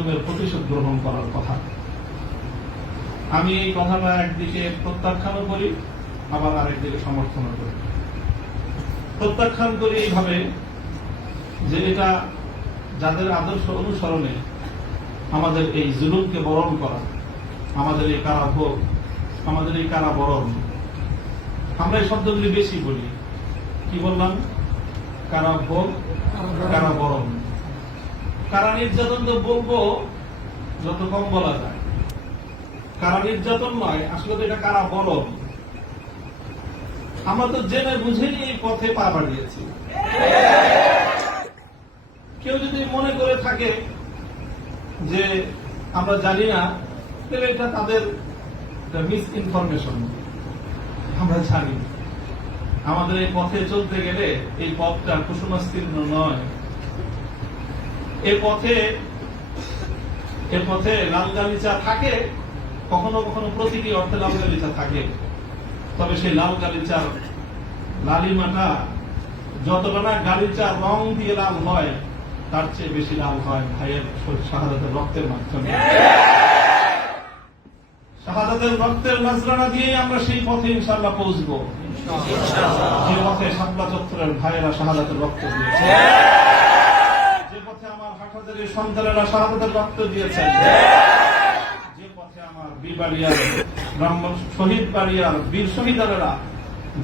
জুলুমের প্রতিশোধ গ্রহণ করার কথা। আমি এই কথাটা একদিকে প্রত্যাখ্যানও করি, আবার আরেকদিকে সমর্থনও করি। প্রত্যাখ্যান করি এইভাবে যে এটা যাদের আদর্শ অনুসরণে আমাদের এই জুলুমকে বরণ করা, আমাদের এই কারাভোগ, আমাদের এই কারাবরণ, আমরা এই শব্দগুলি বেশি বলি। কি বললাম? কারাভোগ, কারাবরণ। কারা নির্যাতন তো বলবো যত কম বলা যায়। কারা নির্যাতন নয়, আসলে তো এটা কারাবরণ। আমরা তো জেনে বুঝেই এই পথে পা বাড়িয়েছি। কেউ যদি মনে করে থাকে যে আমরা জানি না, তাহলে এটা তাদের মিস ইনফরমেশন। আমরা জানি আমাদের এই পথে চলতে গেলে এই পথটা কুসুমাস্তীর্ণ নয়। এ পথে লাল গালিচা থাকে, কখনো কখনো প্রতীকী অর্থে লাল গালিচা থাকে। তবে সেই লাল গালিচার লালিমাটা যতটা না গালিচার রং দিয়ে লাল হয়, তার চেয়ে বেশি লাল হয় ভাইয়ের শাহাদাতের রক্তের মাধ্যমে। শাহাদাতের রক্তের নজরানা দিয়ে আমরা সেই পথে ইনশাআল্লাহ পৌঁছবো, যে পথে শাপলা চত্বরের ভাইয়েরা শাহাদাতের রক্ত দিয়েছে, যে পথে আমার হাটহাজারীর সন্তানেরা শাহাদাতের রক্ত দিয়েছেন, যে পথে আমার বীরবাড়িয়ার শহীদ বাড়িয়ার বীর শহীদারেরা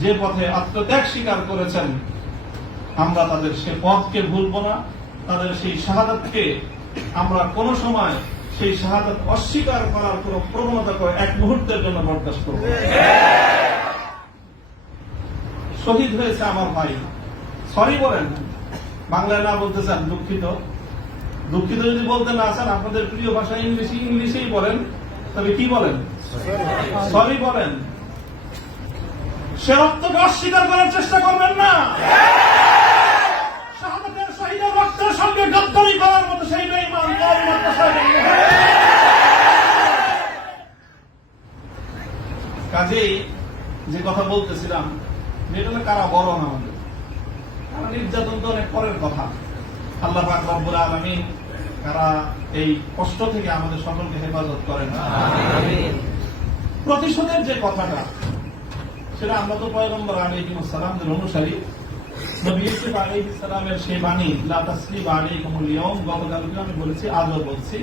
যে পথে আত্মত্যাগ স্বীকার করেছেন, আমরা তাদের সে পথকে ভুলবো না। তাদের সেই শাহাদাতকে আমরা কোন সময় সেই শাহাদাত অস্বীকার করার কোন প্রবণতা করে এক মুহূর্তের জন্য বরদাস্ত করব। শহীদ হয়েছে আমার ভাই, সরি বলেন। বাংলায় না বলতে চান দুঃখিত, দুঃখিত যদি বলতে না চান, আপনাদের প্রিয় ভাষা ইংলিশেই বলেন। তবে কি বলেন? সরি বলেন। সে রক্তকে অস্বীকার করার চেষ্টা করবেন না। শাহাদাতের শহীদের রক্তের সঙ্গে গদ্দারি করার মতো সেই বেঈমান কাজেই যে কথা বলতেছিলাম, এটা কারাবরণ। আমাদের কারা নির্যাতন তো অনেক পরের কথা। আল্লাহ পাক রব্বুল আলামিন কারা এই কষ্ট থেকে আমাদের সকলকে হেফাজত করেন। প্রতিশোধের যে কথাটা, সেটা আমরা তো পয়গম্বর আলাইহিস সালামের অনুসারী। নবী ইউসুফ আলাইহিস সালামের সেই বাণী, লা তাসরিবা আলাইকুমুল ইয়াউম, গতকালকে আমি বলেছি, আজও বলছি,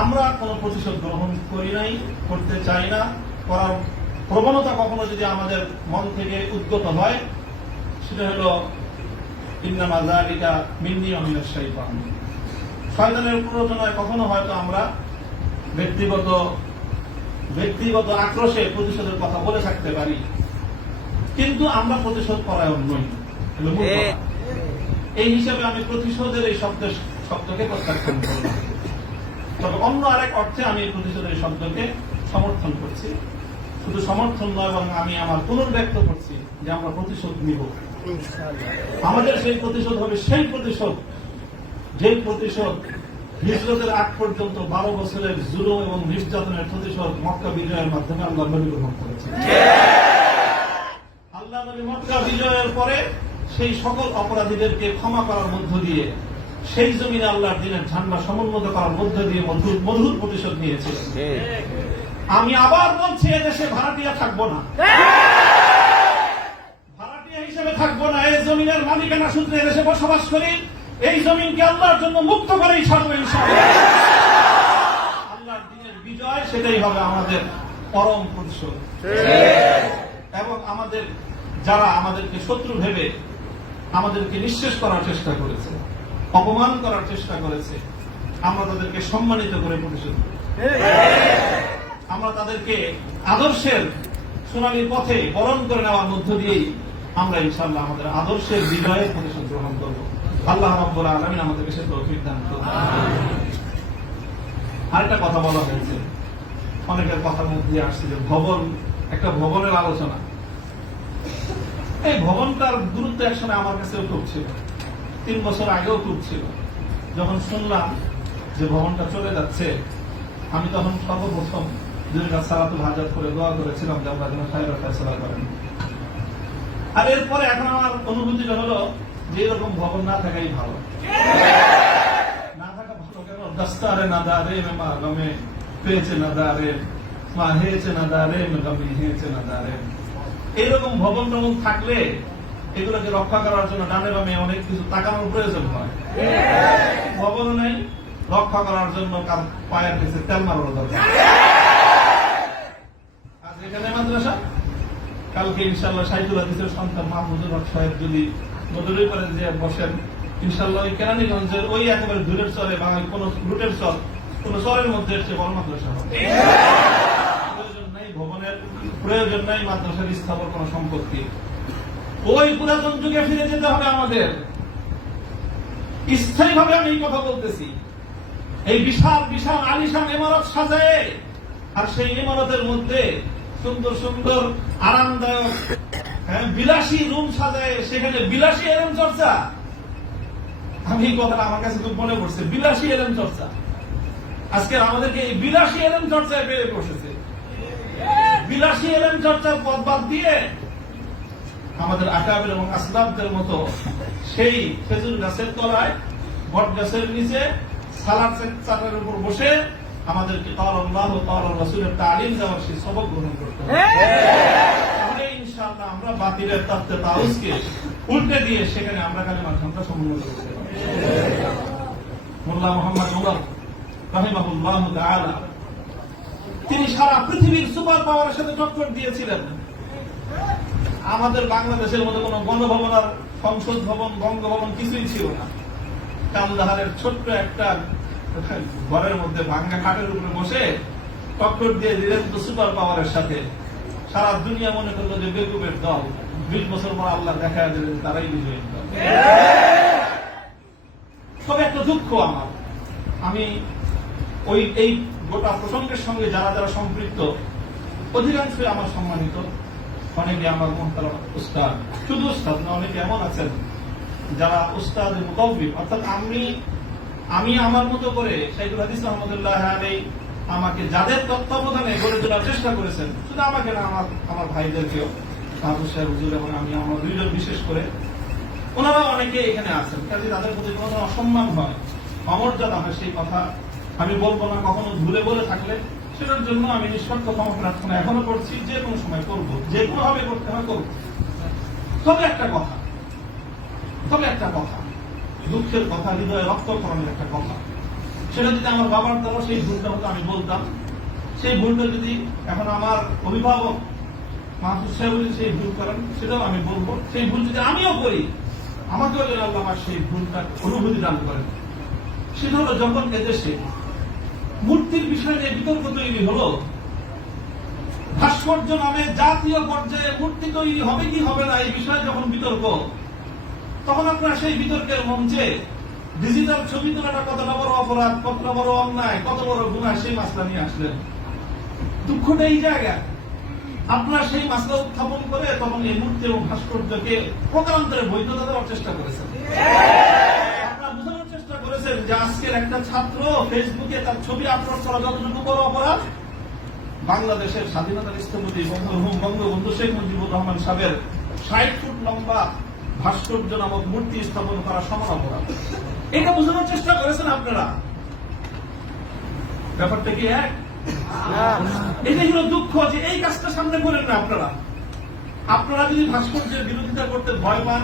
আমরা কোনো প্রতিশোধ গ্রহণ করি নাই, করতে চাই না। করার প্রবণতা কখনো যদি আমাদের মন থেকে উদ্গত হয়, সেটা হলো ইন্নামা যালিকা মিন্নী ওয়া মিনাশ শাইতান। শয়তানের প্ররোচনায় কখনো হয়তো আমরা ব্যক্তিগত আক্রোশে প্রতিশোধের কথা বলে থাকতে পারি, কিন্তু আমরা প্রতিশোধ পরায়ণ নই। এই হিসাবে আমি প্রতিশোধের এই শব্দকে প্রত্যাখ্যান করলাম। তবে অন্য আরেক অর্থে আমি প্রতিশোধের এই শব্দকে সমর্থন করছি। শুধু সমর্থন নয়, এবং আমি আমার পুনর্ব্যক্ত করছি যে আমরা প্রতিশোধ নিব। আমাদের সেই প্রতিশোধ হবে সেই প্রতিশোধ, যে প্রতিশোধ হিজরতের আগ পর্যন্ত 12 বছরের জুলুম এবং নির্যাতনের প্রতিশোধ মক্কা বিজয়ের মাধ্যমে আল্লাহ নবী গ্রহণ করেছেন। আল্লাহ নবী মক্কা বিজয়ের পরে সেই সকল অপরাধীদেরকে ক্ষমা করার মধ্য দিয়ে, সেই জমিনে আল্লাহর দ্বীনের ঝান্ডা সমুন্নত করার মধ্য দিয়ে মধুর প্রতিশোধ নিয়েছিলেন। আমি আবার বলছি, এদেশে ভাড়াটিয়া থাকবো না, ভাড়াটিয়া হিসেবে থাকবো না। এই জমিনের মালিকানা সূত্রে এদেশে বসবাস করি। এই জমিনকে আল্লাহর জন্য মুক্ত করেই ছাড়বো ইনশাআল্লাহ। আল্লাহর দ্বীনের বিজয়, সেটাই হবে আমাদের পরম প্রতিশোধ। এবং আমাদের যারা আমাদেরকে শত্রু ভেবে আমাদেরকে নিঃশেষ করার চেষ্টা করেছে, অপমান করার চেষ্টা করেছে, আমরা তাদেরকে সম্মানিত করে প্রতিশোধ করব। আমরা তাদেরকে আদর্শের সোনালী পথে বরণ করে নেওয়ার মধ্য দিয়েই আমরা ইনশাআল্লাহ আমাদের আদর্শের বিজয়ের প্রতিশোধ গ্রহণ করব। আল্লাহ রাব্বুল আলামিন আমাদেরকে সে তৌফিক দান করুন। আরেকটা কথা বলা হয়েছে, অনেকের কথার মধ্যে আসছে যে ভবন, একটা ভবনের আলোচনা। এই ভবনটার গুরুত্ব একসময় আমার কাছেও খুব ছিল, 3 বছর আগেও খুব ছিল। যখন শুনলাম যে ভবনটা চলে যাচ্ছে, আমি তখন সর্বপ্রথম 2 রাকাত সালাতুল হাজাত করে দোয়া করেছিলাম যে আল্লাহ যেন খায়র ফয়সালা করেন। আর এরপরে এখন আমার অনুভূতিটা হলো যে এরকম ভবন না থাকাই ভালো। না থাকা ভালো কেন? दस्तारे नदारे में माँ गमे পেয়েছে নাদারে মা হেয়েছে নাদারে গমি হেয়েছে নাদারে। এইরকম ভবন টবন থাকলে এগুলোকে রক্ষা করার জন্য ডানে বামে অনেক কিছু তাকানোর প্রয়োজন হয়। ভবন নেই, রক্ষা করার জন্য পায়ের কাছে তেল মারার দরকার। আজ এখানে মাদ্রাসা, কালকে ইনশাল্লাহ সাইদুল হাদিসের সন্তান মাহমুদুর হক সাহেব যদি মদুরি করে যে বসেন, ইনশাল্লাহ ওই কেরানীগঞ্জের ওই একেবারে দূরের চরে বা কোন রুটের চর, কোন চরের মধ্যে সে বড় মাদ্রাসা হবে। প্রয়োজন নেই ভবনের, প্রয়োজন নেই মাদ্রাসার স্থাপন কোন সম্পত্তি। ওই পুরাতন যুগে ফিরে যেতে হবে আমাদের। স্থায়ীভাবে আমি এই কথা বলতেছি। এই বিশাল বিশাল আলিশান ইমারত সাজায়, আর সেই ইমারতের মধ্যে সুন্দর সুন্দর আরামদায়ক বিলাসী রুম সাজায়, সেখানে বিলাসী এলেম চর্চা। আমি এই কথাটা আমার কাছে খুব মনে পড়ছে, বিলাসী এলেম চর্চা। আজকে আমাদেরকে এই বিলাসী এলেম চর্চায় বেড়ে বসেছে। বিলাসী এলেম চর্চার পথ বাদ দিয়ে আমাদের আকাবের এবং আসলাফদের মতো সেই খেজুর গাছের তলায়, বট গাছের নিচে সালাদ চাটার উপর বসে আমাদেরকে আল্লাহ রাসূলের তালিম দেওয়ার সেই সবক গ্রহণ করতে হবে। তাহলে ইনশাআল্লাহ আমরা বাতিলের তাত্ত্বে তাউসকে উল্টে দিয়ে সেখানে আমরা কালিমার সংখ্যা সমুন্নত করতে পারব। মোল্লা মুহাম্মদ উমর রাহিমাহুল্লাহ তাআলা তিনি সারা পৃথিবীর সুপার পাওয়ারের সাথে টক্কর দিয়েছিলেন। আমাদের বাংলাদেশের মধ্যে কোন গণভবন আর সংসদ ভবন, বঙ্গভবন কিছুই ছিল না। কান্দাহারের ছোট্ট একটা ঘরের মধ্যে ভাঙ্গা খাটের উপরে বসে টক্কর দিয়ে দিলেন তো সুপার পাওয়ারের সাথে। সারা দুনিয়া মনে করলো যে বেকুবের দল, 20 বছর পর আল্লাহ দেখা দিলেন তারাই বিজয়ী দল। তবে একটা দুঃখ আমার, আমি ওই এই গোটা প্রসঙ্গের সঙ্গে যারা যারা সম্পৃক্ত অধিকাংশই আমার সম্মানিত, অনেকে আমার মুহতারাম উস্তাদ, শুধু উস্তাদ না, অনেকে এমন আছেন যারা উস্তাদ মুতাওয়্যিব, অর্থাৎ আমি আমার মতো করে সাইদুল হাদিস রহমাতুল্লাহ আলাইহি আমাকে যাদের তত্ত্বাবধানে গড়ে তোলার চেষ্টা করেছেন, শুধু আমাকে না, আমার ভাইদেরকেও, মাহবুব সাহেব হুজুর এবং আমি, আমরা দুইজন বিশেষ করে, ওনারা অনেকে এখানে আছেন। কাজে তাদের প্রতি কোনো অসম্মান হয়, অমর্যাদা হয়, সেই কথা আমি বলবো না। কখনো ভুলে বলে থাকলে সেটার জন্য আমি নিঃস্বার্থ ক্ষমা প্রার্থনা এখনো করছি, যে কোনো সময় করবো, যে কোনো ভাবে করতে হয় করবো। তবে একটা কথা, দুঃখের কথা, হৃদয়ে রক্তক্ষরণের একটা কথা, সেটা যদি আমার বাবার দ্বারা সেই ভুলটা হতো আমি বলতাম। সেই ভুলটা যদি এখন আমার অভিভাবক মাহফুজ সাহেব যদি সেই ভুল করেন, সেটাও আমি বলবো। সেই ভুল যদি আমিও করি, আমাকেও যেন আল্লাহ আমার সেই ভুলটা অনুভূতি দান করেন। সেটা হলো যখন এদেশে মূর্তির বিষয় নিয়ে বিতর্ক তৈরি হলো, ভাস্কর্য নামে জাতীয় পর্যায়ে মূর্তি তৈরি হবে কি হবে না এই বিষয়ে যখন বিতর্ক, তখন আপনারা সেই বিতর্কের মঞ্চে ডিজিটাল ছবি তোলাটা কতটা বড় অপরাধ, কতটা বড় অন্যায়, কত বড় গুনাহ, সেই মাসলা নিয়ে আসলেন। দুঃখটা এই জায়গায়, আপনারা সেই মাসলা উত্থাপন করে তখন এই মূর্তি এবং ভাস্কর্যকে প্রকারান্তরে বৈধতা দেওয়ার চেষ্টা করেছেন। আপনারা বোঝানোর চেষ্টা করেছেন যে আজকের একটা ছাত্র ফেসবুকে তার ছবি আপলোড করা যতটুকু বড় অপরাধ, বাংলাদেশের স্বাধীনতার স্থপতি বঙ্গবন্ধু শেখ মুজিবুর রহমান সাহেবের 60 ফুট লম্বা ভাস্কর্য নামক মূর্তি স্থাপন করা সমান অপরাধ। এটা বোঝানোর চেষ্টা করেছেন আপনারা। ব্যাপারটা কি এক? এটাই হলো দুঃখ যে এই কাজটা সামনে করেন না আপনারা। আপনারা যদি ভাস্কর্যের বিরোধিতা করতে ভয় পান,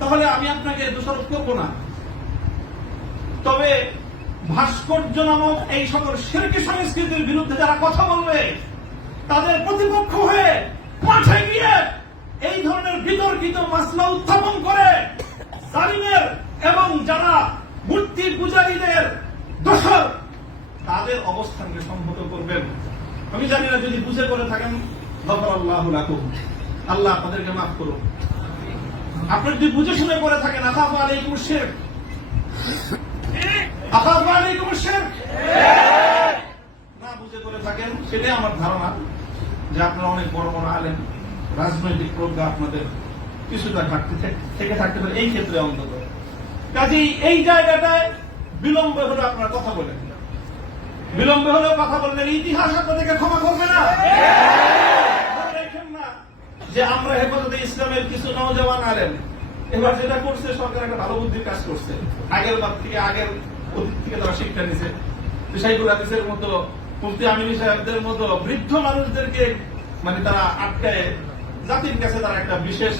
তাহলে আমি আপনাকে দোষারোপ করবো না। তবে ভাস্কর্য নামক এই সকল শিরকি সংস্কৃতির বিরুদ্ধে যারা কথা বলবে, তাদের প্রতিপক্ষ হয়ে মাঠে গিয়ে এই ধরনের বিতর্কিত মাসলা উত্থাপন করে জালিমের এবং যারা মূর্তি পূজারীদের দোষর, তাদের অবস্থানকে সংহত করবেন। আমি জানি না, যদি বুঝে করে থাকেন, গফরাল্লাহু লাকুম, আল্লাহ আপনাদেরকে মাফ করুন। আপনি যদি বুঝে শুনে করে থাকেন, আখাফু আলাইকুম শিরক, আখাফু আলাইকুম শিরক, না বুঝে করে থাকেন, সেটাই আমার ধারণা যে আপনারা অনেক বড় বড় আলেম, রাজনৈতিক প্রজ্ঞা আপনাদের কিছুটা ঘাটতি থেকে থাকতে পারে এই ক্ষেত্রে অন্তত। কাজেই এই জায়গাটায় বিলম্ব হলে আপনারা কথা বলেন, বিলম্ব হলেও কথা বললেন, ইতিহাস আপনাদেরকে ক্ষমা করবে না। দেখেন না যে আমরা হেফাজতে ইসলামের কিছু নওজওয়ান আলেম এবার যেটা করছে, সরকার একটা ভালো বুদ্ধির কাজ করছে। আগের বার থেকে আগের অতীত থেকে তারা শিক্ষা নিছে। শাইখুল হাদিসের মতো, মুফতি আমিনী সাহেবদের মতো বৃদ্ধ মানুষদেরকে মানে তারা আটকায় জাতির কাছে তারা একটা বিশেষ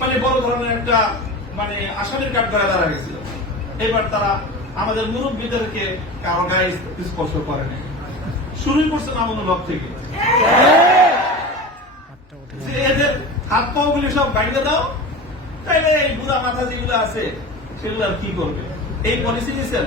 মানে বড় ধরনের একটা মানে আসামির কাঠ করে দাঁড়া গেছিল। এবার তারা আমাদের মুরব্বীদেরকে কারো গায়ে স্পর্শ করেনি, শুরুই করছে মামুনুল হক থেকে যে এদের হাত পাও গুলি সব ভাঙিয়ে দাও, তাইলে এই বুড়া মাথা যেগুলো আছে সেগুলো আর কি করবে, এই পলিসি নিয়েছেন।